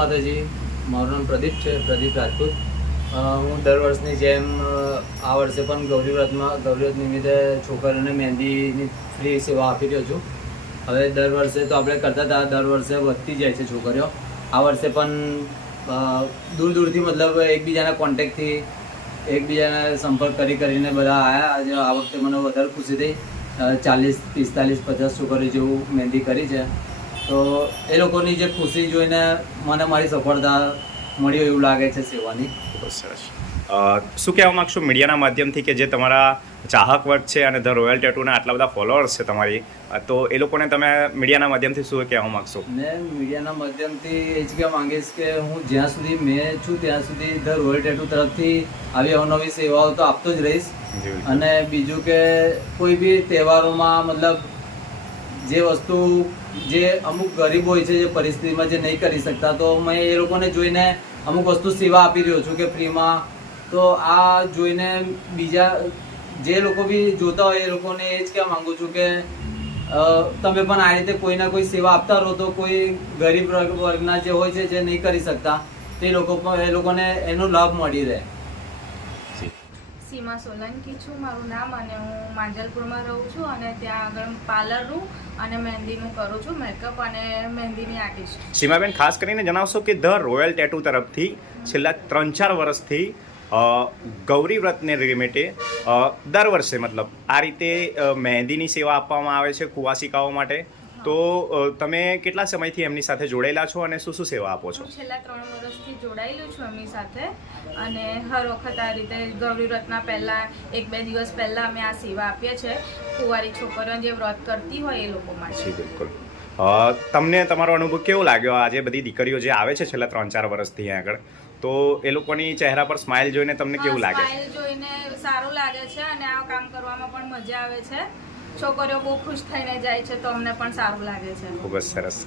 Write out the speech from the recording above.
માતાજી, મારું નામ પ્રદીપ છે, પ્રદીપ રાજપૂત. હું દર વર્ષની જેમ આ વર્ષે પણ ગૌરીવ્રતમાં ગૌરીવ્રત નિમિત્તે છોકરીઓને મહેંદીની ફ્રી સેવા આપી રહ્યો છું. હવે દર વર્ષે તો આપણે કરતા હતા, દર વર્ષે વધતી જાય છે છોકરીઓ. આ વર્ષે પણ દૂર દૂરથી મતલબ એકબીજાના કોન્ટેક્ટથી, એકબીજાને સંપર્ક કરી કરીને બધા આવ્યા આજે આ વખતે મને વધારે ખુશી થઈ. ચાલીસ, પિસ્તાલીસ, પચાસ છોકરીઓ જેવું મહેંદી કરી છે. તો એ લોકોની જે ખુશી જોઈને મને મારી સફળતા મળી એવું લાગે છે સેવાની. સરસ. શું કહેવા માગશો મીડિયાના માધ્યમથી કે જે તમારા ચાહક વર્ગ છે અને ધ રોયલ ટેટુના આટલા બધા ફોલોઅર્સ છે તમારી તો એ લોકોને તમે મીડિયાના માધ્યમથી શું કહેવા માગશો? મેં મીડિયાના માધ્યમથી એ જ કહેવા માંગીશ કે હું જ્યાં સુધી મેં છું ત્યાં સુધી ધ રોયલ ટેટુ તરફથી આવી અવનવી સેવાઓ તો આપતો જ રહીશ. અને બીજું કે કોઈ બી તહેવારોમાં મતલબ જે વસ્તુ જે અમુક ગરીબ હોય છે, જે પરિસ્થિતિમાં જે નહીં કરી શકતા, તો મેં એ લોકોને જોઈને અમુક વસ્તુ સેવા આપી રહ્યો છું કે ફ્રીમાં તો આ જોઈને બીજા જે લોકો બી જોતા હોય એ લોકોને એ જ કહેવા માંગુ છું કે તમે પણ આ રીતે કોઈના કોઈ સેવા આપતા રહો તો કોઈ ગરીબ વર્ગ- વર્ગના જે હોય છે, જે નહીં કરી શકતા, તે લોકો પણ, એ લોકોને એનો લાભ મળી રહે. સીમા સોલંકી છું. મારું નામ અને હું માંજલપુરમાં રહું છું અને ત્યાં આગળ પાર્લરનું અને મહેંદીનું કરું છું મેકઅપ અને મહેંદીની આર્ટિસ્ટ સીમાબેન, ખાસ કરીને જણાવશો કે ધ રોયલ ટેટુ તરફથી છેલ્લા ત્રણ ચાર વર્ષથી ગૌરી વ્રતને રિલેટે દર વર્ષે મતલબ આ રીતે મહેંદીની સેવા આપવામાં આવે છે કુવાસિકાઓ માટે. તો તમે કેટલા સમયથી એમની સાથે જોડાયેલા છો અને શું શું સેવા આપો છો? છેલ્લા ત્રણ વર્ષથી જોડાયેલું છું એમની સાથે અને હર વખત આ રીતે ગૌરી વ્રતના પહેલાં એક બે દિવસ પહેલાં અમે આ સેવા આપીએ છીએ. કુંવારી છોકરીઓ જે વ્રત કરતી હોય એ લોકો માટે. બિલકુલ. તમને તમારો અનુભવ કેવો લાગ્યો આજે બધી દીકરીઓ જે આવે છે છેલ્લા ત્રણ ચાર વર્ષથી અહીંયા આગળ? તો એ લોકોની ચહેરા પર સ્માઇલ જોઈને તમને કેવું લાગે? સ્માઇલ જોઈને સારું લાગે છે અને આ કામ કરવામાં પણ મજા આવે છે. છોકરીઓ બહુ ખુશ થઈને જાય છે તો અમને પણ સારું લાગે છે. ખૂબ જ સરસ.